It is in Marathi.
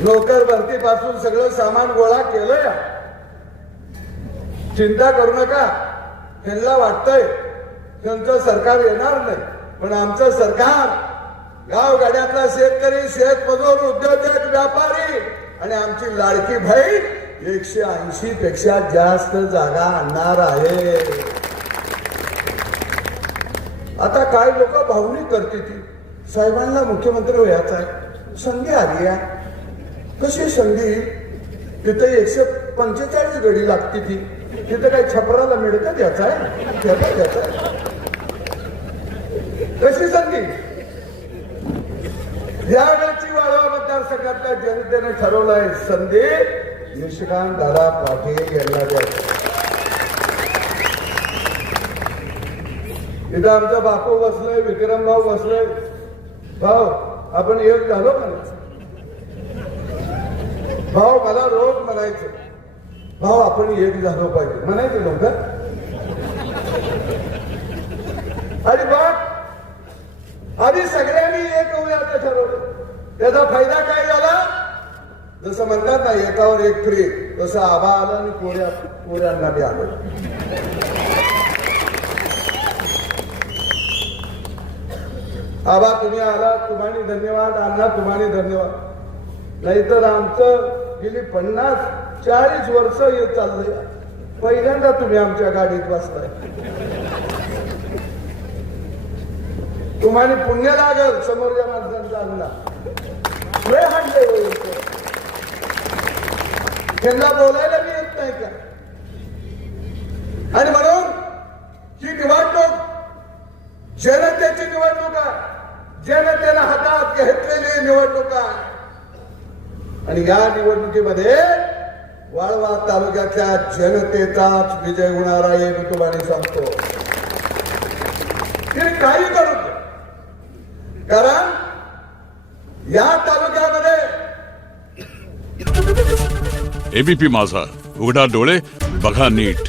नोकर भरतीपासून सगळं सामान गोळा केलंय. चिंता करू नका. त्यांना वाटतंय त्यांचं सरकार येणार नाही, पण आमचं सरकार गावगाड्यातला शेतकरी, शेतमजूर, उद्योजक, व्यापारी आणि आमची लाडकी बहीण 180 पेक्षा जास्त जागा आणणार आहे. आता काय लोक भावनी करते ती साहेबांना मुख्यमंत्री व्हायचा आहे, संधी आली आहे. कशी संधी? तिथे 145 गडी लागते ती. तिथे काही छपराला मिळतं द्यायचा आहे, त्याचा द्यायचा आहे. कशी संधी? यावेळची वाळवा मतदारसंघातल्या जनतेने ठरवलंय संधी निशिकांत दादा पाटील यांना द्यायचं. इथं आमचा बापू बसलोय, विक्रमभाऊ बसलोय. भाऊ आपण एक झालो का? भाऊ मला रोज म्हणायचं, भाऊ आपण एक झालो पाहिजे म्हणायचं नव्हतं. आणि बघ आधी सगळ्यांनी एक होऊयाचं ठरवलं. त्याचा फायदा काय झाला? जसं म्हणतात ना एकावर एक फ्री, तसं आबा आला आणि कोऱ्यांना बी आलं. आबा तुम्ही आला, तुम्हाला धन्यवाद. अण्णा तुम्हाला धन्यवाद. नाहीतर आमचं गेली 50-40 वर्ष हे चाललंय. पहिल्यांदा तुम्ही आमच्या गाडीत बसताय. तुम्हाला पुण्य लागल समोरच्या माणसांचा अण्णा लय हाणलंय. त्यांना बोलायला बी येत नाही का? आणि म्हणून ही निवडणूक जनतेची निवडणूक आहे. जनतेला हातात घेतलेली निवडणूक आहे. आणि या निवडणुकीमध्ये वाळवा तालुक्यातल्या जनतेचाच विजय होणार आहे मी तुम्हाला सांगतो. ते काही करू दे, कारण या तालुक्यामध्ये एबीपी माझा, उघडा डोळे बघा नीट.